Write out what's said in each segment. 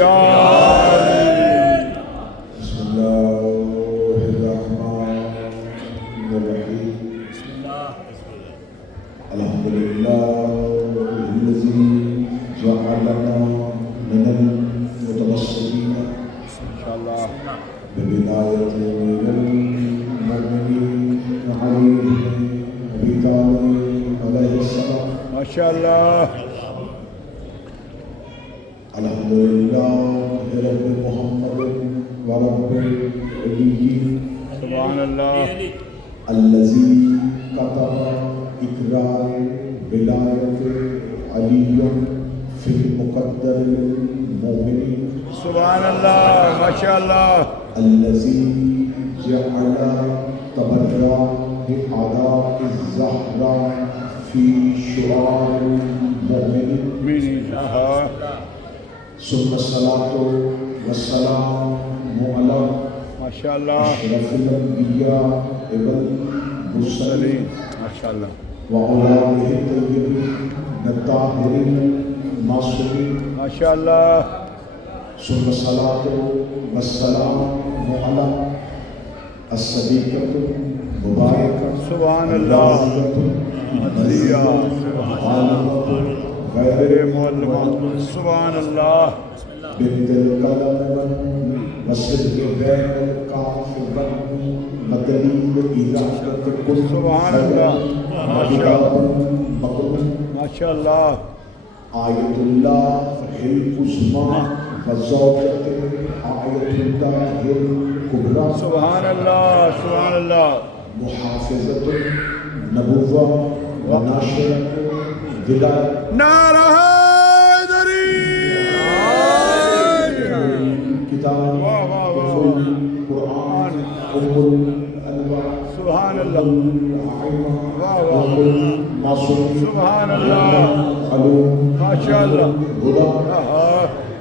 یا بسم اللہ الرحمن الرحیم الحمدللہ الذی جعلنا من المتوسطین انشاءاللہ ببدایت من المؤمنین علی ابی طالب علیہ السلام ماشاءاللہ الحمدللہ رب محمد ورب علیہ سبحان اللہ الذی کتب اقرار ولایت علی فی المقدر المؤمنین سبحان اللہ ماشاءاللہ الذی جعل تبرع اعداء الزہراء فی شعار المؤمنین ثم الصلاة والسلام علی ماشاءاللہ اشرف الانبیاء والمرسلین ماشاءاللہ وعلى الطيبين الطاهرين المعصومين ماشاءاللہ ثم الصلاة والسلام على الصديقة المباركة سبحان اللہ مدیہ غير معلمہ سبحان اللہ بنت القلم والصدق بين الكاف والدليل إذاعة كل سبحان اللہ مقرون ماشاءاللہ آیت اللہ العظمیٰ وزوجت آیت اللہ الکبریٰ سبحان اللہ سبحان اللہ محافظت النبوہ وناشرت ولایت نعرہ حیدری کتاب قرآن ام الانوار سبحان اللہ معصوم سبحان اللہ علوم ماشاءاللہ ہدى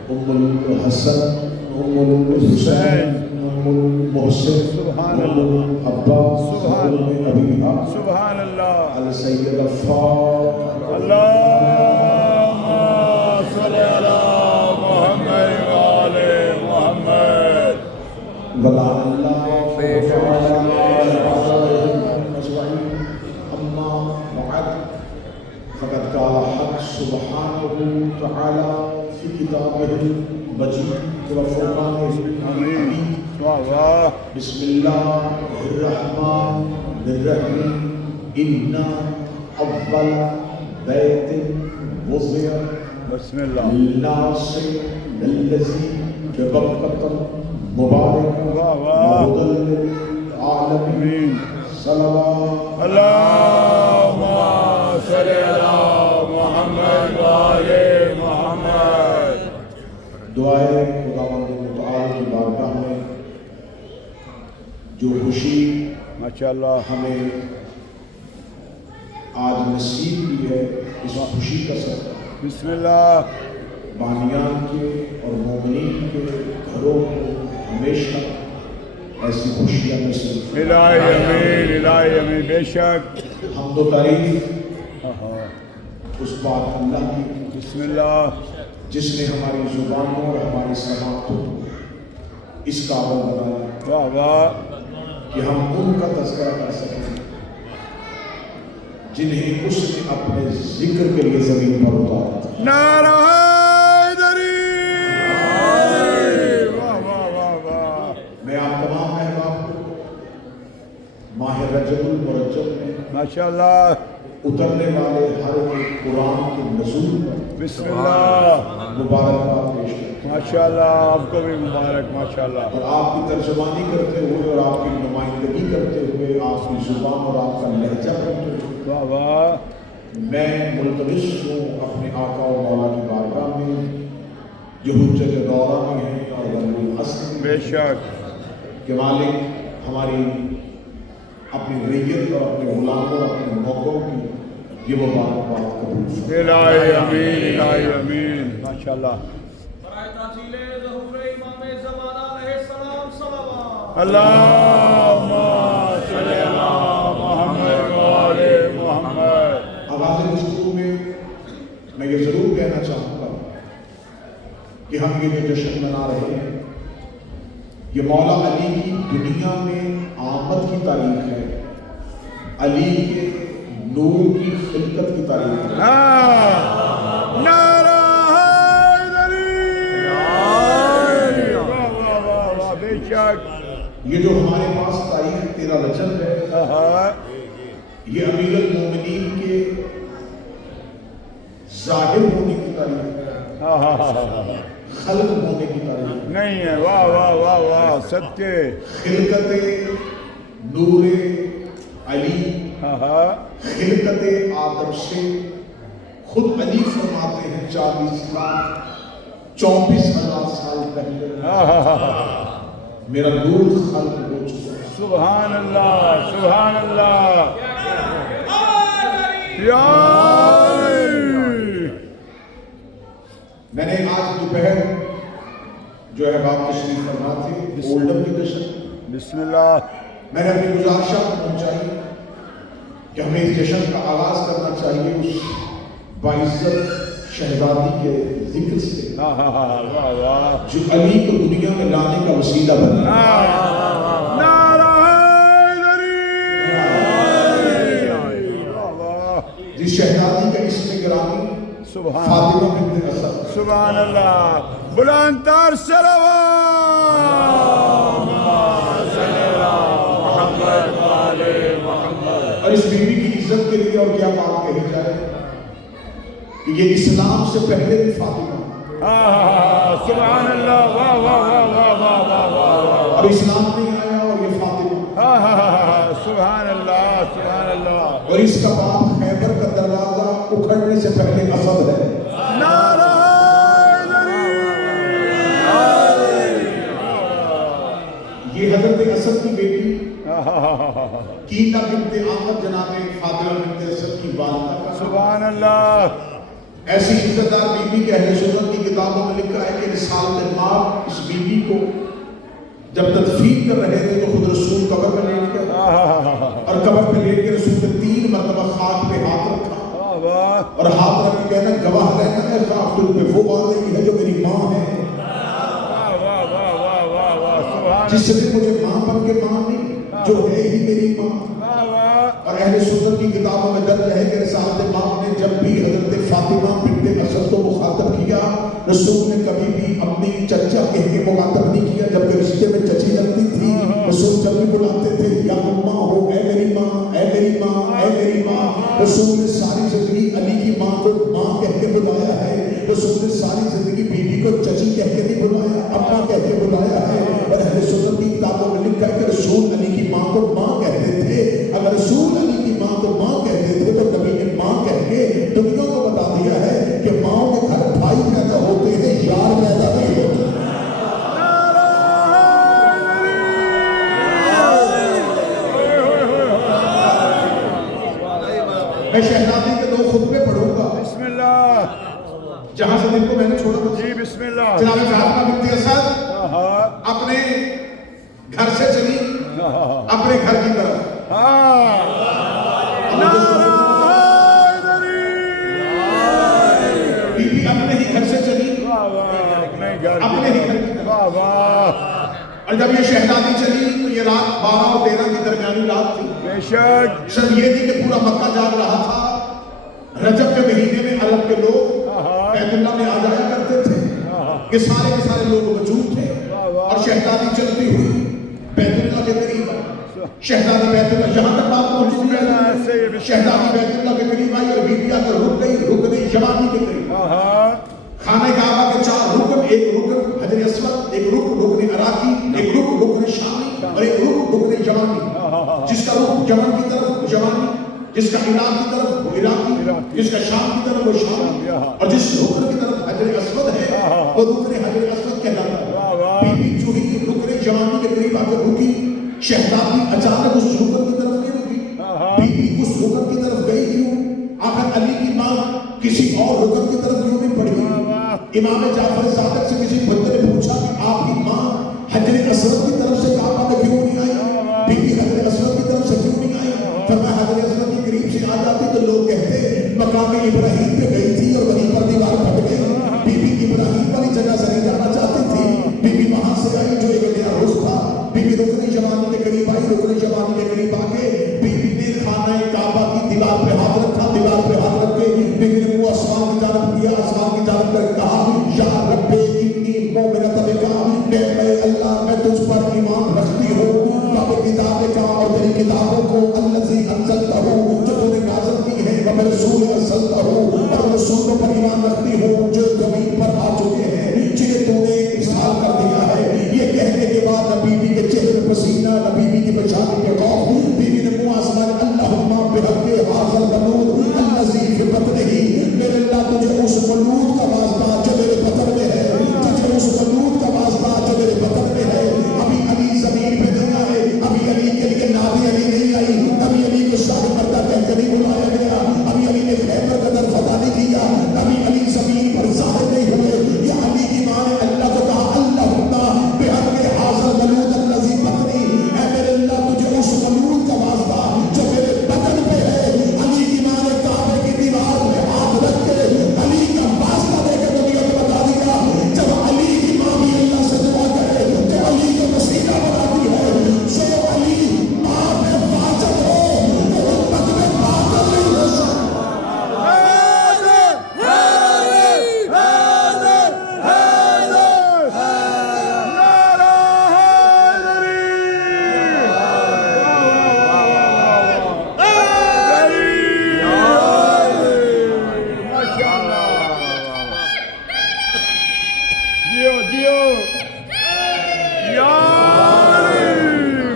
ام الحسن ام الحسین ام المحسن سبحان ام اللہ العباس سبحان ام ابیہا سبحان اللہ السید الفاضل اللہم صلی علی محمد وآل محمد ولا اللہ اما بعد فقد قال حق سبحانه تعالى في كتابه المجيد وفرقانه الحميد واہ بسم الله الرحمن الرحيم إن أول بيت وضع بسم اللہ للناس الذي ببركة مباركة وهدى للعالمين صلى الله اللہم صلی علی محمد وآل محمد دعائے خداوند متعال کی بارگاہ میں جو خوشی ماشاءاللہ ہمیں آج نصیب کی ہے اس خوشی کا صدقہ بسم اللہ بانیان کے اور مومنین کے گھروں کو ہمیشہ ایسی خوشیاں نصیب الہی امین الہی امین بے شک حمد و تعریف اس بات اللہ کی بسم اللہ جس نے ہماری زبانوں اور ہماری سماعتوں کو اس قابل بنایا واہ واہ کہ ہم ان کا تذکرہ کر سکیں جنہیں اس نے اپنے ذکر کے لیے زمین پر اتارا تھا نعرہ حیدری واہ واہ واہ واہ میں آپ تمام احباب کو ماہ رجب المرجب میں ماشاءاللہ اترنے والے ہر ایک قرآن کے نزول پر بسم اللہ مبارکباد پیش کرتا ہوں ماشاءاللہ آپ کو بھی مبارک ماشاءاللہ اور آپ کی ترجمانی کرتے ہوئے اور آپ کی نمائندگی کرتے ہوئے آپ کی زبان اور آپ کا لہجہ کرتے ہوئے واہ واہ میں ملتمس ہوں اپنے آقا و مولا کی بارگاہ میں جو حجت دورہ میں ہیں اور غرب الحسن بے شک کہ مالک ہماری اپنی ریت اور اپنے غلاموں اور اپنے موقعوں کی یہ مبارکباد قبول فرمائے الہی امین الہی امین ماشاءاللہ برائے تعجیل ظہور امام زمانہ علیہ السلام صلوات اللہم صلی علی محمد وآل محمد آغاز گفتگو میں یہ ضرور کہنا چاہوں گا کہ ہم یہ جو جشن منا رہے ہیں یہ مولا علی کی دنیا میں آمد کی تاریخ ہے، علی کے نور کی خلقت کی تاریخ ہے۔ نعرہ حیدری! واہ واہ واہ واہ، بے شک! یہ جو ہمارے پاس تاریخ 13 رجب ہے یہ امیر المومنین کے ظاہر ہونے کی تاریخ ہے، خلق ہونے کی تاریخ نہیں ہے۔ واہ واہ واہ واہ، صدقے! خلقت نور علی، خلقت آدم سے خود علی فرماتے ہیں 24,000 سال پہلے میرا نور خلق ہو چکا ہے۔ سبحان اللہ، سبحان اللہ! یا میں نے آج دوپہر جو ہے بات تشریف فرما تھی اولڈم کی جشن، بسم اللہ! میں نے اپنی گزارشات پہنچائی کہ ہمیں اس جشن کا آغاز کرنا چاہیے اس باعزت شہزادی کے ذکر سے واہ واہ! جو علی کو دنیا میں لانے کا وسیلہ بنا۔ نعرہ حیدری! واہ واہ! جس شہزادی کا اسم گرامی سبحان فاطمہ بنت اسد، سبحان اللہ! بلند تر صلوات! اور اس بیوی کی عزت کے لیے اور کیا بات کہی جائے کہ یہ اسلام سے پہلے بھی فاطمہ، سبحان اللہ! واہ واہ واہ واہ واہ واہ واہ! اور اسلام نہیں آیا اور یہ فاطمہ، سبحان اللہ، سبحان اللہ! اور اس کا باپ خیبر کا دروازہ اکھڑنے سے پہلے اسد ہے۔ نعرہ حیدری! یہ حضرت اسد کی بیٹی کیتا بنت احمد جناب فاطمہ بنت اسد کی والدہ کا، سبحان اللہ! ایسی عزت دار بیوی کے اہل سنت کی کتابوں میں لکھا ہے کہ رسالت ماں اس بیوی کو جب تدفین کر رہے تھے تو خود رسول قبر میں لیٹ گئے اور قبر پہ لیٹ کے رسول نے 3 مرتبہ خاک پہ ہاتھ رکھا اور ہاتھ رکھ کے کہنا گواہ رہنا ہے تم پہ وہ بات رہی ہے جو میری ماں ہے، جس نے مجھے ماں بن کے مانی جو ہے ہی میری ماں۔ اور اہل سنت کی کتابوں میں درج ہے کہ رسالت ماں نے جب بھی حضرت فاطمہ بنت اسد کو مخاطب کیا رسول نے کبھی بھی اپنی چچا کہہ کے مخاطب نہیں کیا، جبکہ رشتے میں چچی لگتی تھی۔ رسول جب بھی بلاتے تھے یا اماں ہو، اے میری ماں، اے میری ماں، اے میری ماں۔ رسول نے ساری زندگی علی کی ماں کو ماں کہہ کے بلایا ہے، رسول نے ساری زندگی بیوی کو چچی کہہ کے نہیں بلایا، اماں کہہ کے بلایا ہے۔ اور اہل سنت کی کتابوں میں لکھا ہے کہ رسول علی کی ماں کو ماں کہتے تھے۔ اگر رسول علی کی ماں کو ماں کہتے تھے تو نبی نے ماں کہہ کے دنیا کو بتا دیا ہے کہ ماں کے گھر بھائی پیدا ہوتے ہیں، یار پیدا نہیں ہوتے۔ میں شہزادی کے 2 خطبے پڑھوں گا بسم اللہ! جہاں سے دن کو میں نے چھوڑا تھا۔ جی بسم اللہ! جناب فاطمہ بنت اسد اپنے گھر سے چلی اپنے گھر کی طرف، بی بی اپنے ہی گھر سے چلی اپنے ہی گھر کی طرف۔ اور جب یہ شہزادی چلی تو یہ رات 12 اور 13 کی درمیانی رات تھی۔ بے شک! شب یہ تھی کہ پورا مکہ جاگ رہا تھا۔ رجب کے مہینے میں عرب کے لوگ بیت اللہ میں آ جایا کرتے تھے، یہ سارے کے سارے لوگ موجود تھے اور شہزادی چلتی ہوئی بیت اللہ کے قریب آئی۔ شہزادی بیت اللہ یہاں تک بات پہنچتی ہے، شہزادی بیت اللہ کے قریب آئی اور بی بی آ کر رک گئی رکن یمانی کے قریب۔ خانہ کعبہ کے 4 رکن، ایک رکن حجر اسود، ایک رکن عراقی، ایک رکن شامی اور ایک رکن یمانی۔ جس کا رخ یمن کی طرف یمانی، جس کا عراق کی طرف وہ عراقی، جس کا شام کی طرف وہ شامی، اور جس رکن کی طرف حجر اسود ہے وہ رکن حجر اسود کہلاتا ہے۔ بی بی جو ہی رکن یمانی کے قریب آ کر رکی، شہزادی اچانک اس رکن کی طرف نہیں رکی۔ بی بی اس رکن کی طرف گئی کیوں؟ آخر علی کی ماں کسی اور رکن کی طرف کیوں نہیں پڑھی؟ امام جعفر صادق سے کسی بندے نے پوچھا کہ آپ کی ماں حجر اسود کی طرف سے کعبہ میں کیوں نہیں آئی؟ بی بی حجر اسود کی طرف سے کیوں نہیں آئی؟ فرمایا حجر اسود کے قریب سے آ جاتی تو لوگ کہتے مقام ابراہیم پہ گئی تھی اور وہیں پر دیوار پھٹ گئی۔ بی بی ابراہیم والی جگہ سے نہیں آسمان کی جانب کیا، آسمان کی جانب کر کہا یا رب انی مومنۃ بک، اے اللہ میں تجھ پر ایمان رکھتی ہوں، رب کتابک اور تیری کتابوں کو، الذی انزلتہ جو تو نے نازل کی ہے، و رسول ارسلتہ اور رسولوں پر ایمان رکھتی ہوں جو زمین پر آ چکے ہیں، جنہیں تو نے ارسال کر دیا ہے۔ یہ کہنے کے بعد نبی بی کے چہرے پہ پسینہ، نبی بی کی پریشانی کے خوف، بی بی نے منہ آسمان اللہم بحق ھذا المولود الذی فی بطنہ، میرے اللہ تجھے اس مولود کا واسطہ جو میرے بطن میں ہے، تجھے اس مولود کا واسطہ جو میرے بطن میں ہے۔ ابھی علی زمین پہ نہیں آئے، ابھی علی کے لیے نادی علی نہیں آئی، ابھی علی کو شاہ مردہ کہہ کے نہیں بلایا گیا، ابھی علی نے خیبر کا در فتح نہیں کیا، ابھی علی زمین پر ظاہر نہیں ہوئے۔ یہ علی کی ماں نے اللہ کو کہا اللہم بحق ھذا المولود الذی بطنی، اے میرے اللہ تجھے اس مولود کا واسطہ جو میرے بطن پہ ہے۔ علی کی ماں نے کعبے کی دیوار میں ہاتھ رکھ کے علی کا واسطہ دے کے دنیا کو بتا دیا، جب علی کی ماں بھی اللہ سے دعا کرے تو علی کو وسیلہ بناتی ہے۔ جو علی ماں پہ واجب ہو تو امت میں باطل نہیں ہو سکتا۔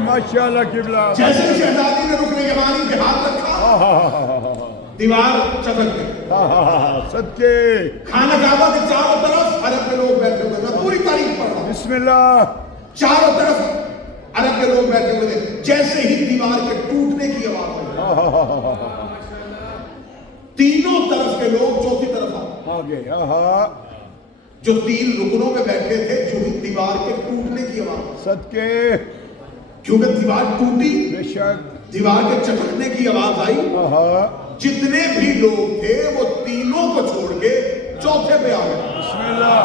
ماشاءاللہ قبلہ، جیسے شہزادی نے رکن یمانی پہ ہاتھ رکھا، دیوار چمک گئی۔ صدقے، خانہ کعبہ کے چاروں طرف عرب کے لوگ بیٹھے ہوئے، میں پوری تاریخ پڑھ رہا ہوں، بسم اللہ، چاروں طرف عرب کے لوگ بیٹھے ہوئے تھے۔ جیسے ہی دیوار کے ٹوٹنے کی آواز آئی، تینوں طرف کے لوگ چوتھی طرف آگے، جو تین رکنوں میں بیٹھے تھے، جو ہی دیوار کے ٹوٹنے کی آواز، صدقے، کیونکہ دیوار ٹوٹی، بے شک، دیوار کے چٹکنے کی آواز آئی، جتنے بھی لوگ تھے وہ تینوں کو چھوڑ کے چوتھے پہ آ گئے۔ بسم اللہ،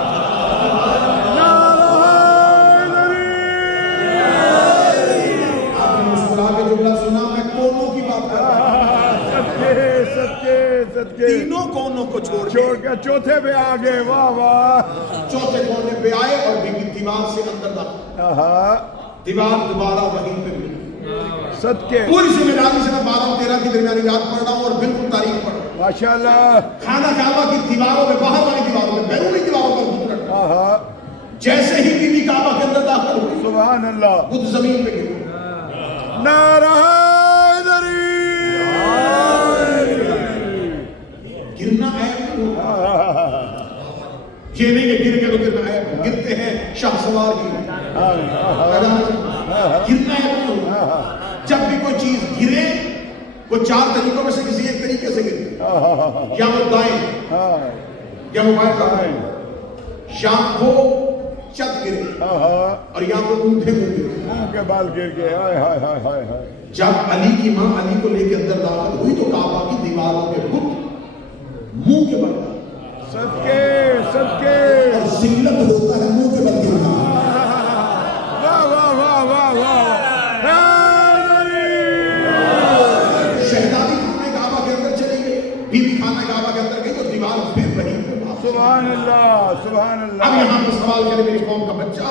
آپ نے مسکرا کے جملہ سنا، میں کونوں کی بات کر رہا ہوں، صدقے، صدقے، صدقے، تینوں کونوں کو چھوڑ چھوڑ کے چوتھے پہ آگے، واہ واہ، چوتھے کونے پہ آئے اور بی بی دیوار سے اندر داخل، دیوار دوبارہ وہیں پہ ملی۔ صدقے، پوری ذمہ داری سے میں 12-13 کی درمیانی یاد پڑھ رہا ہوں اور بالکل تاریخ پڑھ رہا ہوں۔ ماشاءاللہ، خانہ کعبہ کی دیواروں میں، باہر والی دیواروں میں، بیرونی دیواروں پر بت رکھا، جیسے ہی بی بی کعبہ کے اندر داخل ہوئی، سبحان اللہ، بت زمین پہ گر، نعرہ حیدری، گرنا عیب نہیں ہوتا، یہ نہیں کہ گر کے تو گرنا عیب، گرتے ہیں شاہ سوار کی، گرنا عیب نہیں ہوتا۔ جب بھی کوئی چیز گرے، وہ چار طریقوں میں سے کسی ایک طریقے سے گرے، یا وہ دائیں، یا وہ بائیں، یا وہ چت گرے، اور یا وہ اونٹے منہ گرے۔ منہ کے بال گر گئے، ہائے ہائے ہائے ہائے ہائے۔ جب علی کی ماں علی کو لے کے اندر داخل ہوئی تو کعبہ کی دیواروں کے بت منہ کے بل، صدقے، صدقے، اور ذلت ہوتا ہے منہ کے بل گرنا۔ واہ واہ واہ واہ واہ، شہزادی خانہ کعبہ کے اندر چلی گئی، بی بی خانہ کعبہ کے اندر گئی تو دیوار پھر وہیں پہ واپس۔ سبحان اللہ، سبحان اب اللہ، یہاں پہ سوال کرے میری قوم کا بچہ،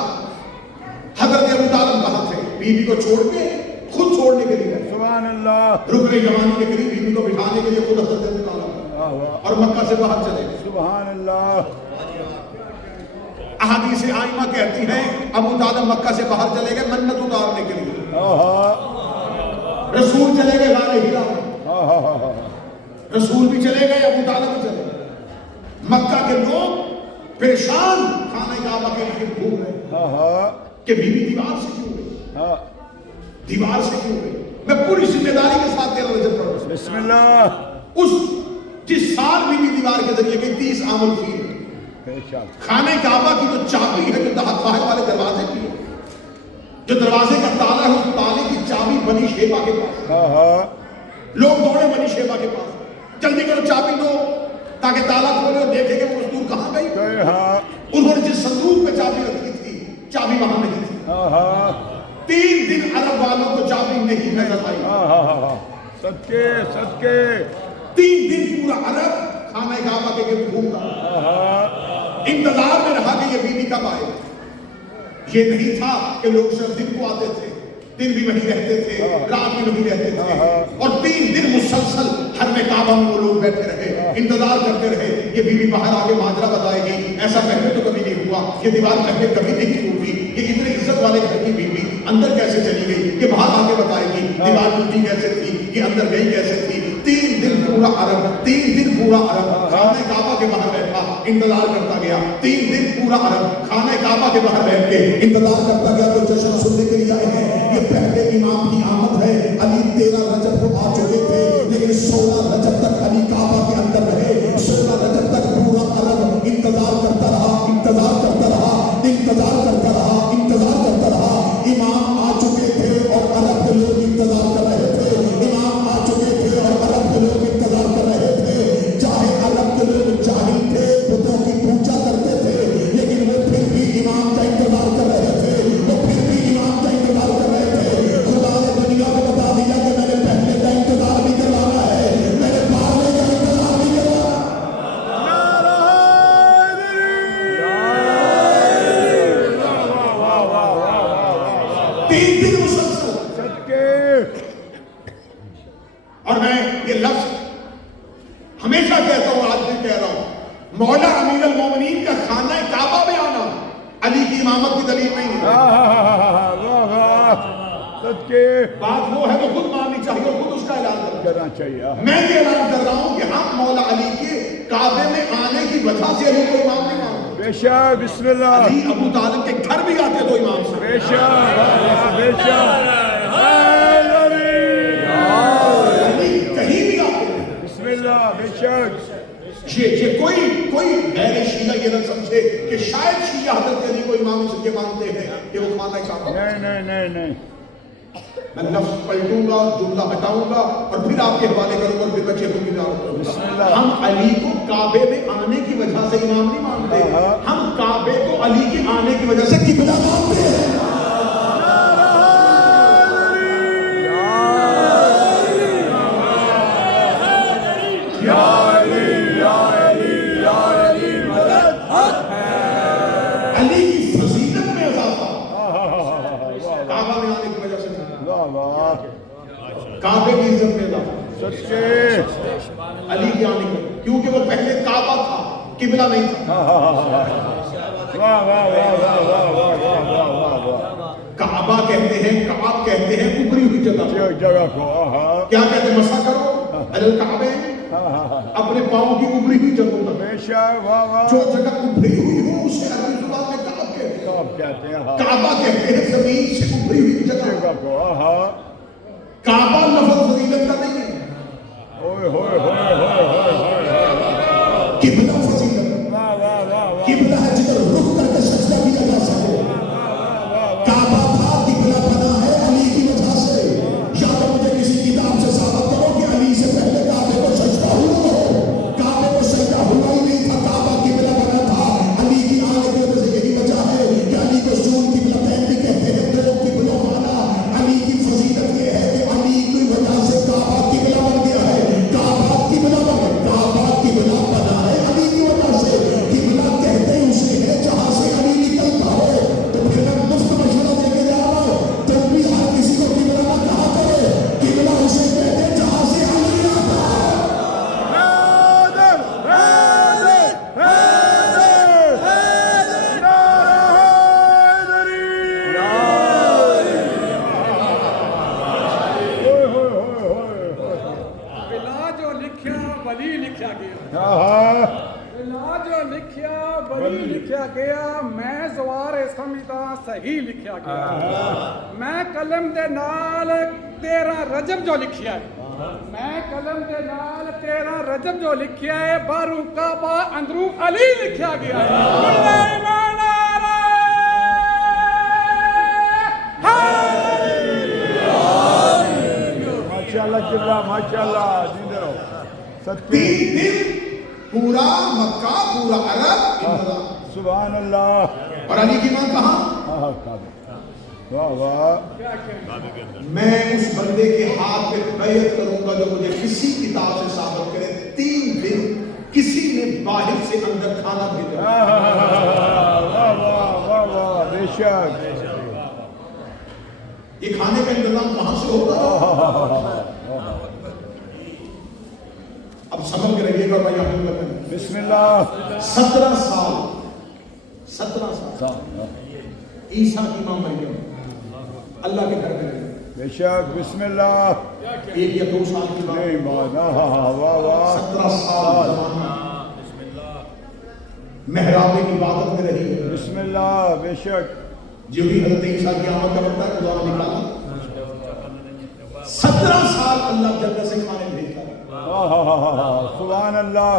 حضرت ابو طالب کہاں تھے؟ بی بی کو چھوڑ کے خود چھوڑنے کے لیے گئے، سبحان اللہ، رکن یمانی کے قریب بی بی کو بٹھانے کے لیے خود حضرت ابو طالب واہ واہ، اور مکہ سے باہر چلے گئے۔ سبحان اللہ، احادیث آئمہ کہتی ہیں ابو طالب مکہ سے باہر چلے گئے منت اتارنے کے لیے، رسول چلے گئے غار ہرا میں، رسول بھی چلے گئے، ابو طالب بھی چلے گئے، مکہ کے لوگ پریشان خانہ کعبہ کے لیے گھوم رہے کہ بی بی دیوار سے کیوں گئی، دیوار سے کیوں گئی۔ میں پوری ذمہ داری کے ساتھ تیرا رجب پڑھ رہا ہوں۔ بسم اللہ، اس جس سال بی بی دیوار کے ذریعے گئی 30 عام الفیل، خانہ کعبہ کی جو چابی ہے جو تحت باہر والے دروازے کی ہے، جو دروازے کا تالا ہے، اس تالے کی چابی بنی شیبہ کے پاس، لوگ دوڑے بنی شیبہ کے پاس، جلدی کرو چابی دو تاکہ تالا کھولے اور دیکھے کہ وہ مزدور کہاں گئی۔ انہوں نے جس صندوق میں چابی رکھی تھی چابی وہاں نہیں تھی، 3 دن عرب والوں کو چابی نہیں نظر آئی، صدقے، صدقے، 3 دن پورا عرب خانہ کعبہ کے گرد گھومتا انتظار میں رہا کہ یہ بیوی کب آئے. یہ نہیں تھا کہ لوگ صرف دن کو آتے تھے, دن بھی وہیں رہتے تھے, رات بھی وہیں رہتے تھے, اور 3 دن مسلسل حرم کعبہ میں وہ لوگ بیٹھے رہے, انتظار کرتے رہے. یہ بیوی باہر آ کے ماجرا بتائے گی, ایسا پہلے تو کبھی نہیں ہوا, یہ دیوار پہلے کبھی نہیں ٹوٹی, یہ اتنے عزت والے گھر کی بیوی اندر کیسے چلی گئی, یہ باہر آ کے بتائے گی دیوار ٹوٹی کیسے تھی, یہ اندر گئی کیسے تھی. 3 دن پورا عرب خانہ کعبہ کے باہر بیٹھا انتظار کرتا گیا. 3 دن پورا عرب خانہ کعبہ کے باہر بیٹھ کے انتظار کرتا گیا. تو جشن سننے کے لیے آئے ہیں, یہ پہلے امام کی آمد ہے. علی 13 رجب کو آ چکے تھے, لیکن 16 رجب تک علی کعبہ کے اندر رہے. 16 رجب تک پورا عرب انتظار کرتا رہا. امام آ چکے تھے اور عرب کے لوگ انتظار کر رہے تھے. امام آ چکے تھے اور عرب کے لوگ انتظار کر رہے تھے. چاہے عرب کے لوگ جاہل تھے, بتوں کی پوجا کرتے تھے, لیکن وہ پھر بھی امام کا انتظار کر رہے تھے. خدا نے دنیا کو بتا دیا کہ میں نے پہلے کا انتظار بھی کروانا ہے, میں نے بعد کا انتظار بھی کروانا. 3 دن مسلسل. اور میں یہ لفظ ہمیشہ کہتا ہوں, آج بھی کہہ رہا ہوں, مولا امیر المومنین کا خانہ کعبہ میں آنا علی کی امامت کی دلیل نہیں ہے. بات وہ ہے تو خود ماننی چاہیے, خود اس کا اعلان کرنا چاہیے. میں یہ اعلان کر رہا ہوں کہ ہم مولا علی کے کعبے میں آنے کی وجہ سے علی کو امام نہیں مانتے. بے شک, بسم اللہ. علی ابو طالب کے گھر بھی آتے تو امام سے. بے شک, بے شک. علی کہیں بھی آتے, بسم اللہ, بے شک. یہ کوئی غیر شیعہ یہ نہ سمجھے کہ شاید شیعہ حضرت علی کو امام اس کے مانتے ہیں کہ وہ خانہ کعبہ. نہیں. میں لفظ پلٹوں گا, جملہ ہٹاؤں گا اور پھر آپ کے حوالے کروں گا, پھر بچے کو گزارت کروں گا. ہم علی کو کعبے میں آنے کی وجہ سے امام نہیں مانتے, ہم کعبے کو علی کے آنے کی وجہ سے قبلہ مانتے ہیں. علی کی فضیلت میں اضافہ کعبہ میں آنے کی وجہ سے نہیں, کعبے کی عزت میں اضافہ علی کی آنے کی, کیونکہ وہ پہلے کعبہ تھا, قبلہ نہیں تھا. کعبہ کہتے ہیں, کعب کہتے ہیں ابری ہوئی جگہ کو. کیا کہتے ہیں, مسا کرو الکعبے, اپنے پاؤں کی ابری ہوئی جگہوں تک. جو جگہ ابری ہوئی ہو اسے عربی زبان میں کعب کہتے ہیں. کعبہ کہتے ہیں زمین سے ابری ہوئی جگہ کو. کعبہ لفظ فضیلت کا نہیں ہے, قبلہ فضیلت. قبلہ ہے جدھر رخ کر کے سجدہ کیا جا سکے. کعبہ تھا, قبلہ بنا ہے علی کی وجہ سے. یا تو مجھے کسی کتاب سے ثابت کرو کہ علی سے پہلے کعبے کو سجدہ ہوا ہو. کعبے کو سجدہ ہوا ہی نہیں تھا, کعبہ قبلہ بنا تھا. علی کی آنے کی وجہ سے یہی وجہ ہے کہ علی کو سول قبلتین بھی کہتے ہیں, دو قبلوں والا. علی کی فضیلت یہ ہے کہ علی کی وجہ سے کعبہ قبلہ بن گیا ہے. کعبہ قبلہ بنا ہے علی کی وجہ سے. قبلہ کہتے ہیں اسے ہے جہاں سے علی نکلتا ہو. تو پھر میں مفت مشورہ دے کے جا رہا ہوں, تم بھی ہر کسی کو قبلہ نہ کہا کرے. قبلہ اسے کہتے ہیں جہاں سے علی آتا ہے. لکھیا گیا میں زوار سمیتا صحیح لکھیا گیا. میں قلم دے نال 13 رجب جو لکھیا ہے, میں قلم دے نال 13 رجب جو لکھیا ہے, بارو کعبہ اندرو علی لکھیا گیا ہے. ماشاءاللہ, ماشاءاللہ. 3 دن پورا مکہ, پورا عرب انتظار. سبحان اللہ. اور علی کی ماں کہاں؟ واہ واہ. میں اس بندے کے ہاتھ پہ بیعت کروں گا جو مجھے کسی کتاب سے ثابت کرے 3 دن کسی باہر سے اندر کھانا بھیجا. واہ واہ واہ واہ بے شک. یہ کھانے کا انتظام کہاں سے ہوگا؟ اب سمجھ کے رہیے گا بھائی عبداللہ بن. بسم اللہ. 17 سال عیسیٰ کی ماں مریم اللہ کے گھر میں رہی. بے شک. بسم اللہ. 1 یا 2 سال کی بات. نہیں مانا. واہ واہ. 17 سال زمانہ محراب کی عبادت میں رہی ہے. بسم اللہ. بے شک. جو بھی حضرت عیسیٰ کی آمد کا وقت ہے خدا نے نکالا. 17 سال اللہ جنت سے کھانے بھیجتا ہے. سبحان اللہ.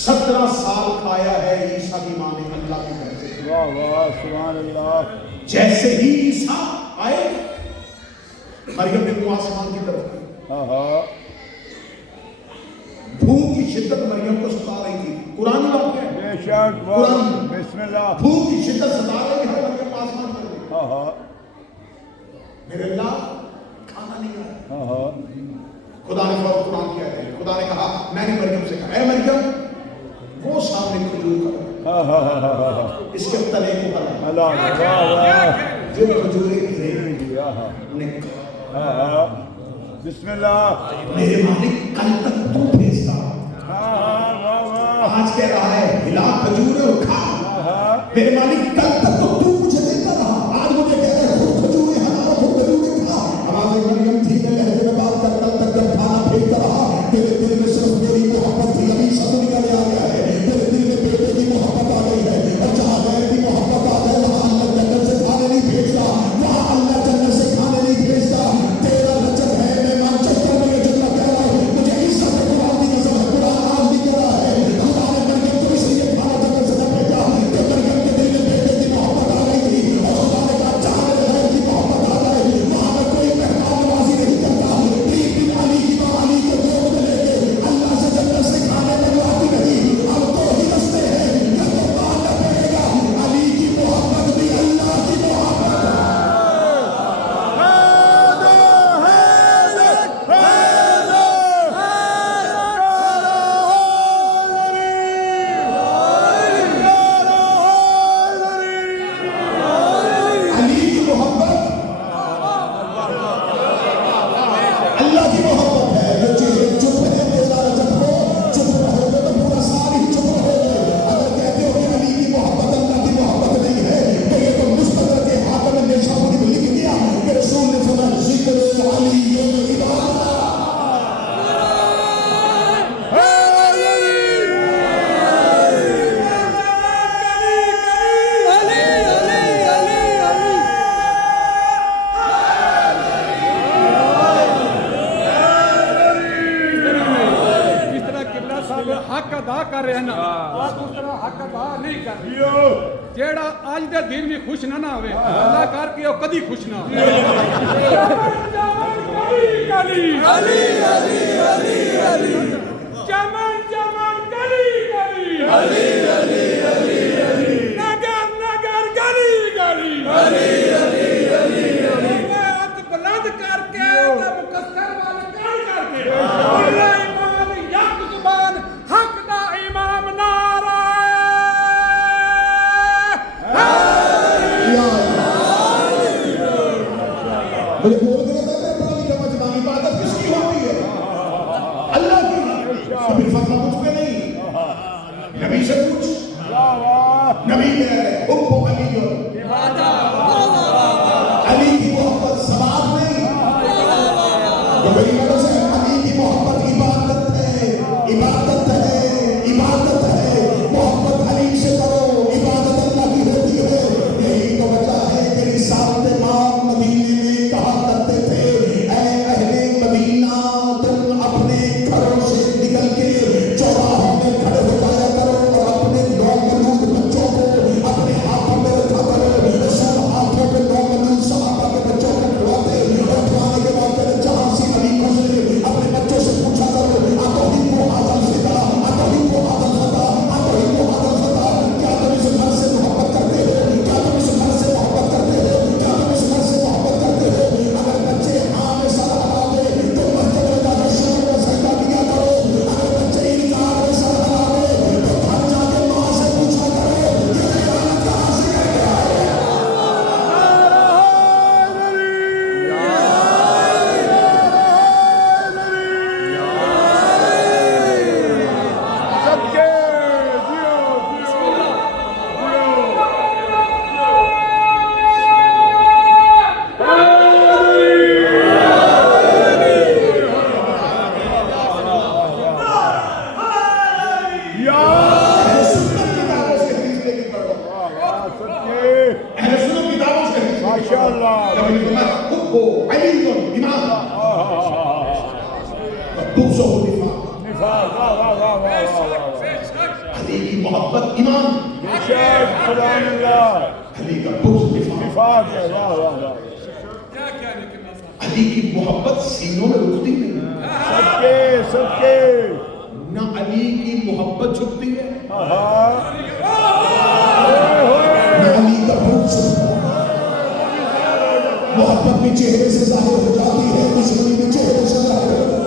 17 سال کھایا ہے عیسیٰ کی ماں نے اللہ کے گھر سے. واہ واہ. سبحان اللہ. جیسے ہی عیسیٰ آئے مریم نے منہ آسمان کی طرف کی. بھوک کی شدت مریم کو ستا رہی تھی. قرآن واقعہ ہے. بے شک. قرآن. بسم اللہ. بھوک کی شدت ستا رہی ہے مریم کو آسمان کر دی. میرے اللہ کھانا نہیں آیا. خدا نے فوراً قرآن کیا ہے. خدا نے کہا میں نے مریم سے کہا اے مریم وہ سامنے کھجور کا اس کے تلے کو کرا اللہ. جو کھجوریں تھے انہیں کہا بسم اللہ. میرے مالک کل تک تو بھیجتا آج کہہ رہا ہے ہلا کھجور اور کھا. میرے مالک کل تک تو مجھے دیتا رہا آج مجھے کہہ رہے خود کھجوریں ہلا خود کھجوریں کھا. آواز مریم تھی میں لہجے میں بات کر کل تک جب کھانا پھینکتا رہا تیرے دل میں صرف میری محبت تھی. ابھی سب نکل آ گیا ہے. تیرے دل میں بیٹے کی محبت آ گئی ہے اور جہاں غیر کی محبت آ گئی وہاں اللہ جنت سے کھانے نہیں بھیجتا. وہاں اللہ جنت سے کھانے نہیں بھیجتا. تیرا رجب ہے میں مانچسٹر میں یہ جملہ کہہ رہا ہوں. مجھے عزت ہے قرآن کی قسم ہے. قرآن آج بھی کہہ رہا ہے خدا نے مریم کو اس لیے کھانا جنت سے نہ بھیجا کہ مریم کے دل میں بیٹے کی محبت آ گئی تھی اور خدا نے کہا جہاں غیر کی محبت آ جائے وہاں میں کوئی مہمان نوازی نہیں کرتا. 3 دن علی کی ماں علی کو گود میں لے کے اللہ سے جنت سے کھانے لگواتی رہی. اب 2 ہی رستے ہیں یا تو ماننا پڑے گا علی کی محبت بھی اللہ کی محبت ہے. علی کی محبت اللہ کی محبت ہے. جو چیزیں چپ ہے تیرا رجب ہو چپ رہو گے تو پورا سال ہی چپ رہو گے. اگر کہتے ہو کہ علی کی محبت اللہ کی محبت نہیں ہے تو یہ تو مستدر کے ہاتھ میں نیشابوری میں لکھ دیا کہ رسول نے فرمایا ذکر علی عبادت. جس طرح قبلہ صاحب حق ادا کر رہے ہیں نا آپ اس طرح حق ادا نہیں کر رہے. جیڑا اج دے دن بھی خوش نہ ہوئے اللہ کر کے وہ کدی خوش نہ ہوئے. علی علی علی علی علی چمن چمن گلی گلی علی علی علی علی نگر نگر گلی گلی علی علی علی علی ہاتھ بلند کر کے تے مقصر وال کر کے اللہ امام یک زبان حق دا امام نعرہ مجھے بول کے بتا دے پرانی جمع عبادت کس کی ہوتی ہے؟ اللہ کی. پھر فتویٰ مجھ پہ نہیں نبی سے پوچھ. نبی کہہ رہے حب علی علی کی محبت ثواب نہیں. تو میری وجہ سے علی کی محبت عبادت ہے عبادت ہے عبادت ہے. محبت علی سے کرو عبادت اللہ کی ہوتی ہے. یہی تو وجہ ہے کہ رسالت امام مدینے میں کہا کرتے تھے اے اہل مدینہ تم اپنے گھروں سے نکل کے چوراہوں میں کھڑے ہو جایا کرو اور اپنے نومولود بچوں کو اپنے ایمان بے شک سبحان اللہ علی کا بغض نفاق نفاق ہے واہ واہ واہ علی کی محبت سینوں میں رکتی نہیں سب کے نہ علی کی محبت جھکتی ہے نہ علی کا بغض جھکتا ہے محبت بھی چہرے سے ظاہر ہو جاتی ہے دشمنی بھی چہرے سے ظاہر ہو جاتی ہے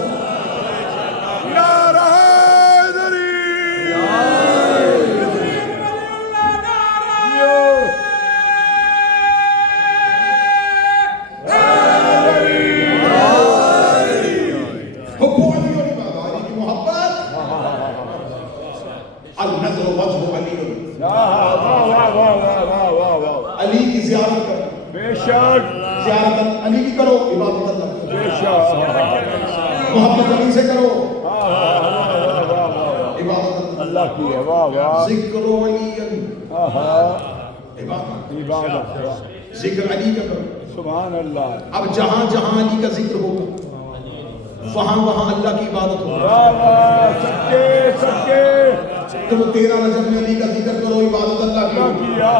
علی کی زیارت کرو بے شک زیارت علی کی کرو عبادت اللہ کی بے شک محبت علی سے کرو عبادت اللہ کی ہے واہ واہ ذکر علی عبادت ذکر علی کا کرو سبحان اللہ اب جہاں جہاں علی کا ذکر ہوگا وہاں وہاں اللہ کی عبادت ہوگا واہ واہ سب کے تم 13 رجب میں علی کا ذکر کرو عبادت اللہ کی ہوگی کیا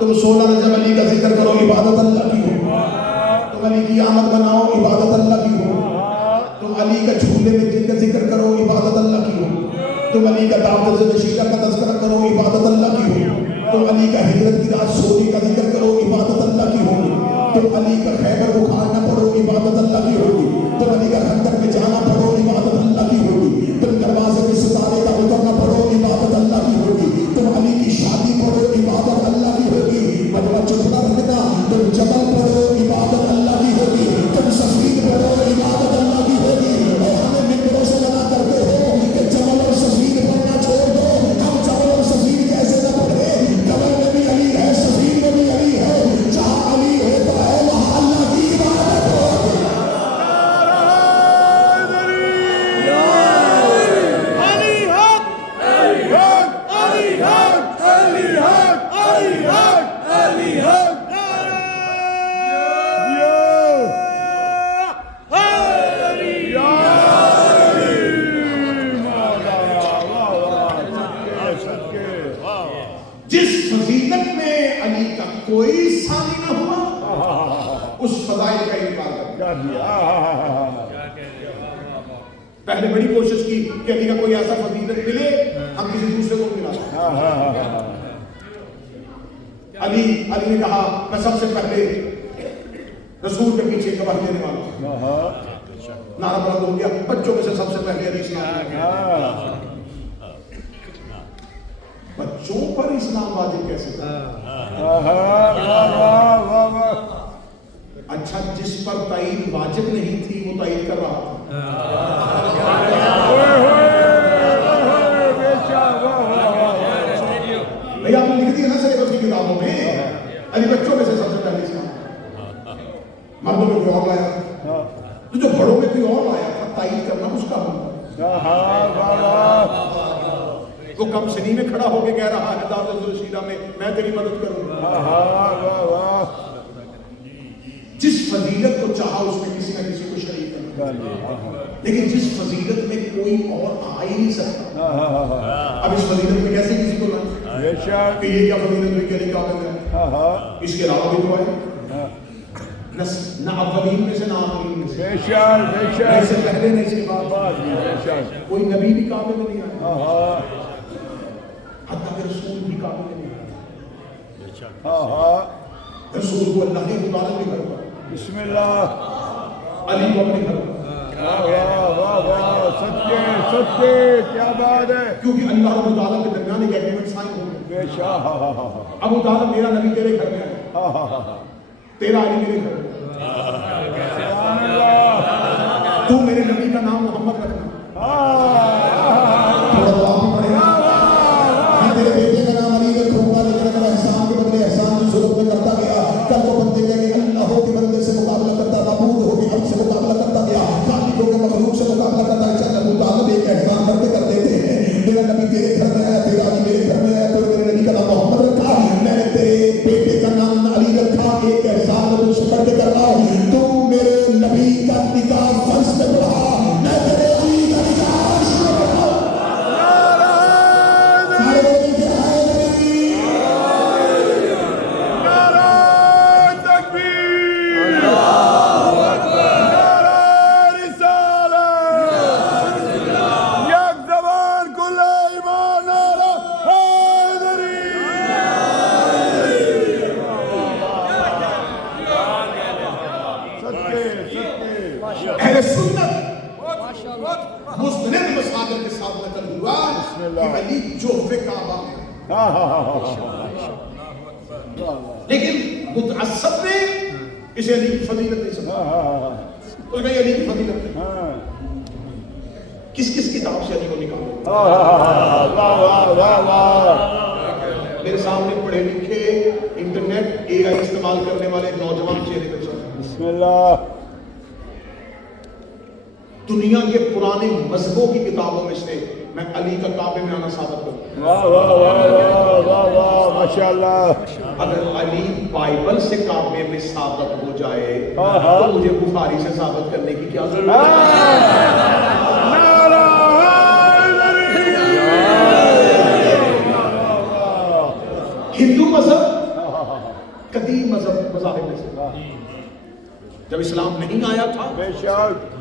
تم 16 رجب علی کا ذکر کرو عبادت اللہ کی ہوگی تم علی کی آمد بناؤ عبادت اللہ کی ہوگی تم علی کا جھولے میں ذکر کرو عبادت اللہ کی ہوگی تم علی کا دعوت نشیدہ کا تذکرہ کرو عبادت اللہ کی ہوگی تم علی کا ہجرت کی رات سونے کا ذکر کرو عبادت اللہ کی ہوگی تم علی کا خیبر اکھاڑنا پڑھو عبادت اللہ کی ہوگی تم علی کا خندق میں جانا پڑھو عبادت اللہ کی ہوگی تم دروازے میں ستارے کا اترنا پڑھو عبادت اللہ کی ہوگی تم علی کی شادی پڑھو عبادت اللہ کی ہوگی مجمع چٹنا رکھنا تم جبل پڑھو عبادت اللہ کی ہوگی تم سفید پڑھو عبادت اللہ کی ہوگی اور ہمیں ممبروں سے منع کرتے ہو کہ جبل اور سفید پڑھنا چھوڑ دو ہم جبل اور سفید کیسے نہ پڑھے جبل میں بھی علی ہے سفید میں بھی علی ہے جہاں علی ہوتا ہے وہاں اللہ کی عبادت ہوگی جس فضیلت میں علی کا کوئی ثانی نہ ہوا اس فضائل کا انکار کر دیا پہلے بڑی کوشش کی کہ علی کا کوئی ایسا فضیلت ملے ہم کسی دوسرے کو ملا علی نے کہا میں سب سے پہلے رسول کے پیچھے گواہی دینے والا ہوں نعرہ بلند ہو گیا بچوں میں سے سب سے پہلے علی اسلام بچوں پر اسلام واجب کیسے اچھا جس پر تائید واجب نہیں تھی وہ تائید کر رہا تھا بھئی آپ نے لکھ دیا نا سلیبس کی کتابوں میں علی بچوں میں سے سب سے پہلے اسلام مردوں میں کوئی اور لایا تو جو بڑوں میں کوئی اور لایا تھا تائید کرنا اس کا بنتا وہ کم سنی میں کھڑا ہو کے کہہ رہا ہے دعوت رسیدہ میں تیری مدد کروں جس فضیلت کو چاہا اس میں کسی نہ کسی کو شریک کرنا لیکن جس فضیلت میں کوئی اور آ ہی نہیں سکتا اب اس فضیلت میں کیسے کسی کو لائیں کہ یہ کیا فضیلت ہوئی کہ علی کامل ہے اس کے علاوہ بھی تو آئے نہ اولین میں سے نہ آخرین میں سے نہیں سے پہلے نہیں سے بعد کوئی نبی بھی کامل نہیں آئے حتیٰ کہ رسول بھی کامل نہیں آئے رسول کو اللہ نے مطالب بھی کروا بسم اللہ علی کو اپنے گھر سچے کیا بات ہے کیونکہ اللہ اور ابو طالب کے درمیان ایک ایگریمنٹ سائن ہو گیا بے شک ابو طالب میرا نبی تیرے گھر میں آئے تیرا علی میرے گھر میں سبحان اللہ تو میرے نبی کا نام محمد رکھنا تھوڑا دعا بھی پڑھے گا میں تیرے بیٹے کا نام علی رکھوں گا لیکن اگر احسان کے بدلے احسان کی صورت میں کرتا گیا کل کو بندے کہیں گے اللہ ہو کے بندے سے مقابلہ کرتا معبود ہو کے ہم سے مقابلہ کرتا گیا خالق ہو کے مخلوق سے مقابلہ کرتا ہے چل ابو طالب ایک احسان کرتے کر دیتے ہیں میرا نبی تیرے گھر میں آیا تیرا علی میرے گھر میں آیا تو میرے نبی کا نام محمد رکھا میں نے تیرے بیٹے کا نام علی رکھا ایک احسان میں تجھ سے بڑھ کے کر رہا ہوں تو میرے نبی کا لیکن متعصب نے اسے علی کی فضیلت نہیں سمجھا. اس نے علی کی فضیلت نہیں. کس کس کتاب سے علی کو نکالو؟ میرے سامنے پڑھے لکھے انٹرنیٹ اے آئی استعمال کرنے والے نوجوان چہرے پہ چل. بسم اللہ. دنیا کے پرانے مذہبوں کی کتابوں میں سے میں علی کا کعبے میں آنا ثابت کروں. واہ واہ واہ واہ واہ ماشاء اللہ. اگر علی بائبل سے کعبے میں ثابت ہو جائے تو مجھے بخاری سے ثابت کرنے کی کیا ضرورت ہے؟ ہندو مذہب قدیم مذاہب میں سے. جب اسلام نہیں آیا تھا بے شک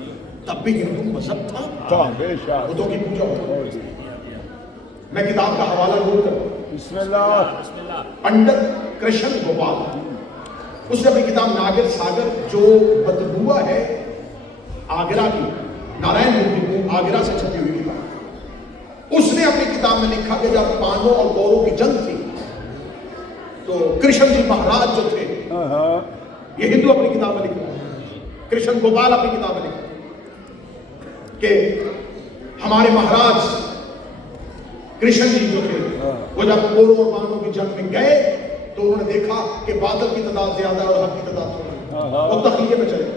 تب بھی ہندو مذہب تھا. بے شک. بتوں کی پوجا ہوتا. میں کتاب کا حوالہ نوٹ کروں. بسم اللہ. پنڈت کرشن گوپال، اس نے اپنی کتاب ناگر ساگر جو بدبوا ہے آگرہ کی، نارائن مورتی کو آگرہ سے چھپی ہوئی کتاب، اس نے اپنی کتاب میں لکھا کہ جب پانڈو اور کورو کی جنگ تھی تو کرشن جی مہاراج جو تھے، یہ ہندو اپنی کتاب میں لکھا ہے، کرشن گوپال اپنی کتاب میں لکھا کہ ہمارے مہاراج کرشن جی جو تھے وہ جب کورو اور پانڈو کی جنگ میں گئے تو انہوں نے دیکھا کہ باطل کی تعداد زیادہ ہے اور حق کی تعداد تھوڑی ہے. وہ تخلیے میں چلے،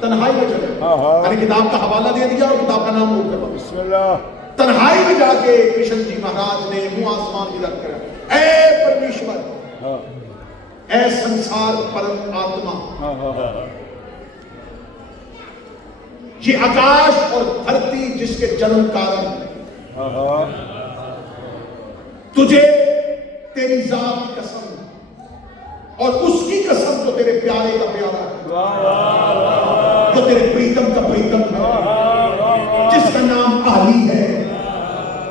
تنہائی میں چلے. میں نے کتاب کا حوالہ دے دیا اور کتاب کا نام نوٹ کروا. بسم اللہ. تنہائی میں جا کے کرشن جی مہاراج نے منہ آسمان کی طرف کرا، اے پرمیشور، اے سنسار پرم آتما، یہ آکاش اور دھرتی جس کے جنم کارن تجھے تیری ذات کی قسم اور اس کی قسم جو تیرے پیارے کا پیارا ہے، جو تیرے پریتم کا پریتم ہے، جس کا نام علی ہے،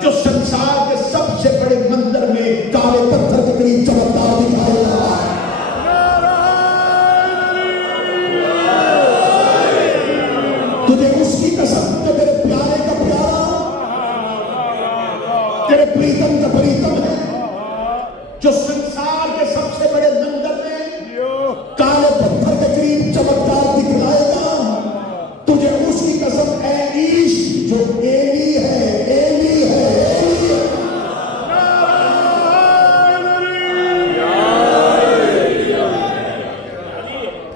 جو سنسار کے سب سے بڑے مندر میں کالے پتھر کے قریب چمکدار دکھائی دے رہا ہے. تجھے اس کی قسم جو تیرے پیارے کا پیارا، تیرے پریتم کا پریتم ہے، جو سنسار کے سب سے بڑے مندر میں کالے پتھر کے قریب چمکدار دکھلائے گا. تجھے اس کی قسم اے عیش جو ایلی ہے، ایلی ہے، ایلی ہے.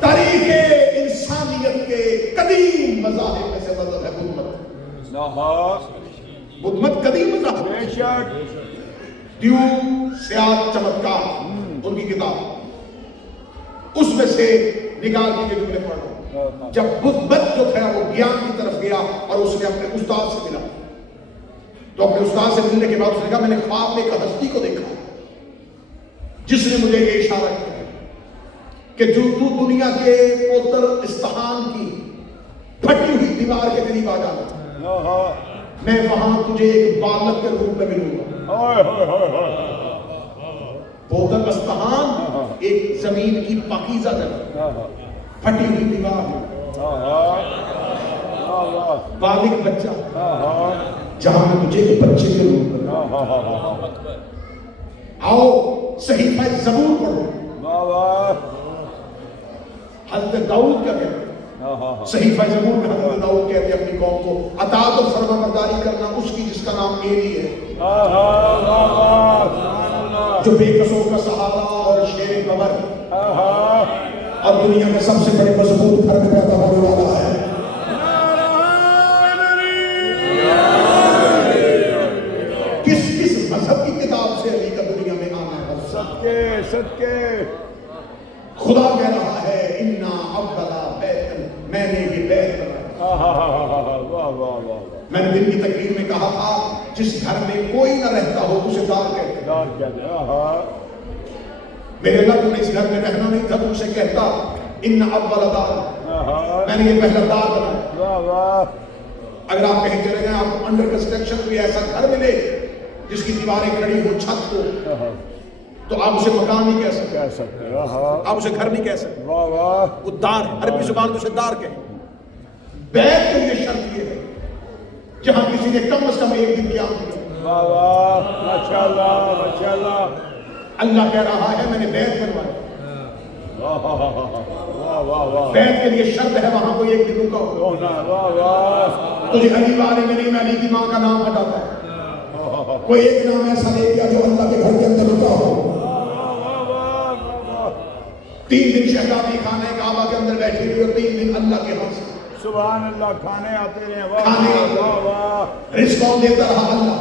تاریخ انسانیت کے قدیم مذاہب میں سے مذہب ہے بدھ مت. بدھ مت قدیم مذہب ہے. بے شک. دیو سیاہ چمتکار ان کی کتاب، اس میں سے نکال کے جو میں نے پڑھا. جب بدھ مت جو تھا وہ گیان کی طرف گیا اور اس نے اپنے استاد سے ملا تو اپنے استاد سے ملنے کے بعد اس نے کہا میں نے خواب میں ایک ہستی کو دیکھا جس نے مجھے یہ اشارہ کیا کہ جو تو دنیا کے پوتر استحان کی پھٹی ہوئی دیوار کے قریب آ جانا، میں وہاں تجھے ایک بالغ کے روپ میں ملوں گا. پوتر استحان ایک زمین کی پاکیزہ جگہ، پھٹی ہوئی دیوار، بالغ بچہ، جہاں میں تجھے ایک بچے کے روپ میں. آؤ صحیفہ زبور پڑھو. حضرت داؤد کا کہتے ہیں صحیفہ زبور میں حضرت داؤد کہتے ہیں اپنی قوم کو اطاعت اور فرمانبرداری کرنا اس کی جس کا نام ایلی ہے، جو بے قصوں کا سہارا اور شیر قمر اور دنیا میں سب سے بڑے مضبوط گھر میں پیدا ہونے والا ہے. کس کس مذہب کی کتاب سے علی کا دنیا میں آنا ہے؟ صدقے. خدا کہہ رہا ہے انا اولا بیت، میں نے یہ بیت بنایا. میں نے دن کی تقریر میں کہا تھا جس گھر میں کوئی نہ رہتا ہو اسے دار کہتے ہیں. میرے اللہ تو نے اس گھر میں رہنا نہیں تھا تو اسے کہتا ان اول دار، میں نے یہ پہلا دار بنایا. اگر آپ کہیں چلے گئے آپ کو انڈر کنسٹرکشن کوئی ایسا گھر ملے جس کی دیواریں کھڑی ہو، چھت ہو، تو آپ اسے مکان نہیں کہہ سکتے، آپ اسے گھر نہیں کہہ سکتے. وہ دار ہے، عربی زبان میں اسے دار کہیں. بیت کے لیے شرط یہ ہے جہاں کسی نے کم از کم ایک دن قیام کیا، واہ واہ ماشاءاللہ ماشاءاللہ اللہ کہہ رہا ہے میں نے بیعت بنوائی. واہ واہ واہ واہ بیعت کے لیے شرط ہے وہاں کوئی ایک دنوں کا ہو. واہ واہ تجھے علی بارے میں نہیں، میں علی کی ماں کا نام ہٹاتا ہے. کوئی ایک نام ایسا لے گیا جو اللہ کے گھر کے اندر رکا ہو. 3 دن شہزادی خانہ کعبہ کے اندر بیٹھی ہوئی اور 3 دن اللہ کے ہاں سے سبحان اللہ کھانے آتے رہے. کھانے واہ واہ رزق کون دیتا رہا؟ اللہ.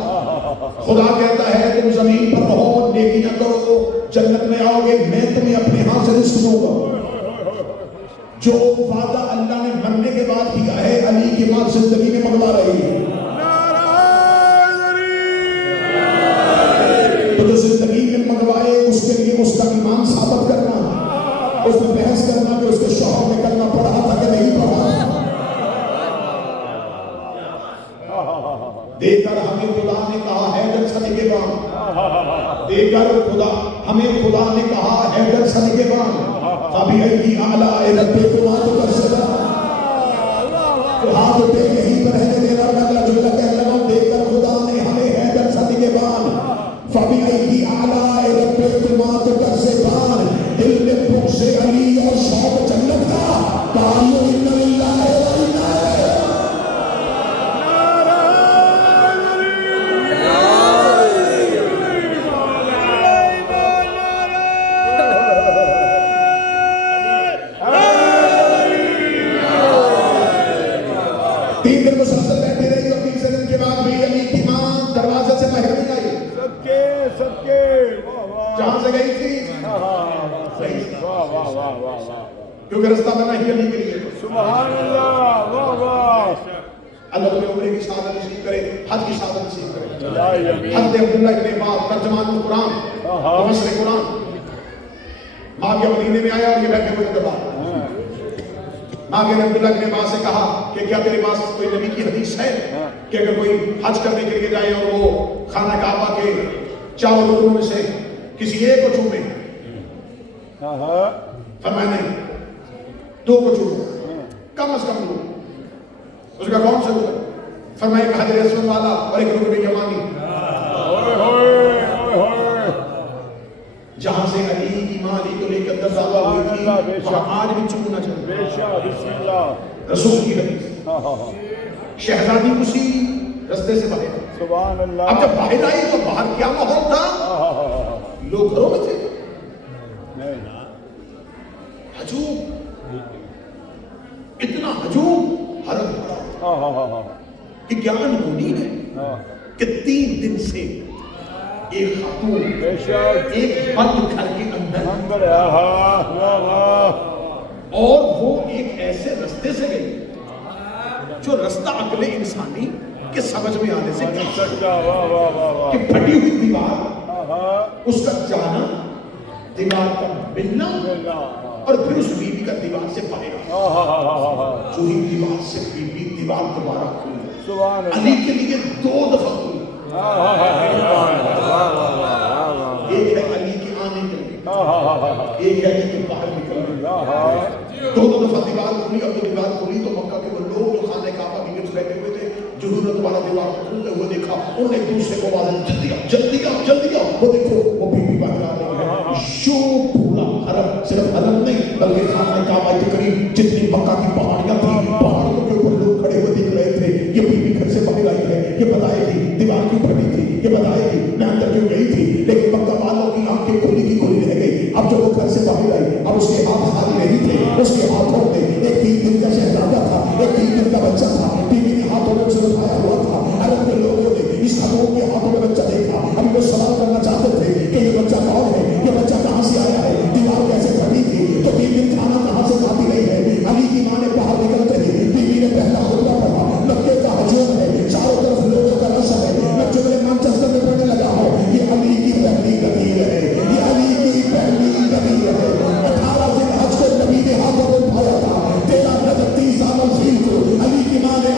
خدا کہتا ہے تم زمین پر رہو، نیکیاں کرو، جنت میں آؤ گے، میں تمہیں اپنے ہاتھ سے رزق دوں گا. جو وعدہ اللہ نے مرنے کے بعد کیا ہے علی کی ماں زندگی میں منگوا رہی ہے. تو جو زندگی میں منگوائے اس کے لیے اس کا ایمان ثابت کرنا، اس میں بحث کرنا کہ اس کے شوہر نے کلمہ پڑھا تھا کہ نہیں پڑھا. دے کر ہمیں خدا نے کہا حیدر صدقےبان، دے کر خدا ہمیں خدا نے کہا حیدر صدقےبان. فَبِأَيِّ آلَاءِ رَبِّكُمَا تُكَذِّبَانِ. تو ہاتھ اٹھے یہیں پر رہنے دینا اور اگلا جملہ کہہ لگا دے کر خدا نے ہمیں حیدر صدقےبان. فَبِأَيِّ آلَاءِ رَبِّكُمَا تُكَذِّبَانِ. دل میں بغض علی اور شوق جنت کا قالوا اِنَّ لِلَّهِ وَإِنَّا إِلَيْهِ. جہاں سے گئی تھی کیونکہ رستہ بنا ہی علی کے لیے. سبحان اللہ واہ واہ اللہ تمہیں عمرے کی سعادت نصیب کرے، حج کی سعادت نصیب کرے. حضرت عبداللہ ابن عباس ترجمان القرآن مفسر قرآن ماں کے مدینے میں آیا اور یہ بیٹھے ہوئے دربار. ماں کے عبداللہ ابن عباس سے کہا کہ کیا تیرے پاس کوئی نبی کی حدیث ہے کہ اگر کوئی حج کرنے کے لیے جائے اور وہ خانہ کعبہ کے 4 رکنوں میں سے کسی ایک کو چومے؟ فرمایا نہیں. 2 کو چومے کم از کم 2. اس کا کون سے ہوا؟ فرمایا ایک حجر اسود والا اور ایک رکن یمانی. جہاں سے علی کی ماں علی کو لے کر اندر داخل ہوئی تھی وہاں آج بھی چومنا چاہیے. رسول کی حدیث. شہزادی اسی رستے سے باہر. سبحان اللہ. اب جب باہر آئی تو باہر کیا ماحول تھا؟ لوگ گھروں میں تھے. ہجوم، اتنا ہجوم حرم بھرا کہ کیا انہونی ہے کہ 3 دن سے ایک خاتون ایک بند گھر کے اندر اور وہ ایک ایسے رستے سے گئی جو رستہ عقل انسانی کے سمجھ میں آنے سے کہ پھٹی ہوئی دیوار، اس کا جانا، دیوار کا ملنا اور پھر اس بیوی کا دیوار سے باہر آنا. جو ہی دیوار سے بیوی دیوار دوبارہ کھلی علی کے لیے 2 دفعہ کھلی. ایک ہے علی کے آنے کے لیے، ایک ہے علی کے باہر نکلنے. 2 دفعہ دیوار کھلی. اب تو دیوار کھلی تو مکہ کے وہ لوگ جو خانہ کعبہ کے نیچے بیٹھے ہوئے تھے جنہوں نے دوبارہ دیوار کو کھلتے ہوئے دیکھا انہوں نے ایک دوسرے کو آواز جلدی آؤ جلدی آؤ جلدی آؤ. وہ دیکھو وہ بیوی باہر آ رہی ہے. شو پورا حرم، صرف حرم نہیں بلکہ خانہ کعبہ کے قریب جتنی مکہ کی پہاڑیاں تھیں پہاڑیوں کے اوپر لوگ کھڑے ہوئے دکھ رہے تھے. یہ بیوی گھر سے باہر آئی ہے، یہ بتائے گی دیوار کیوں پھٹی تھی، یہ بتائے گی میں اندر کیوں گئی تھی. لیکن مکہ والوں کی آنکھیں کھلی کی کھلی رہ گئی. اب جب وہ گھر سے باہر آئی اب اس کے ہاتھ خالی نہیں تھے. اس کے ہاتھوں میں ایک 3 دن کا شہزادہ تھا، ایک 3 دن کا بچہ تھا. بیوی نے ہاتھوں میں اسے اٹھایا ہوا تھا. عرب کے لوگوں نے اس خاتون کے ہاتھوں میں بچہ دیکھا. ابھی وہ سوال کرنا چاہتے تھے کہ یہ بچہ کون ہے، یہ بچہ کہاں سے آیا ہے، دیوار کیسے پھٹی تھی، تو 3 دن کھانا کہاں سے کھاتی رہی ہے. علی کی ماں نے باہر نکلتے ہی بیوی نے پہلا خطبہ پڑھا. مکے کا ہجوم ہے، چاروں طرف لوگوں کا رش ہے. میں جملے مانچسٹر میں پڑھنے لگا ہوں یہ علی کی پہلی غدیر ہے، یہ علی کی پہلی غدیر ہے. 18 دن حج کو نبی نے ہاتھوں میں اٹھایا تھا. 13 رجب 30 عام الفیل کو علی کی ماں نے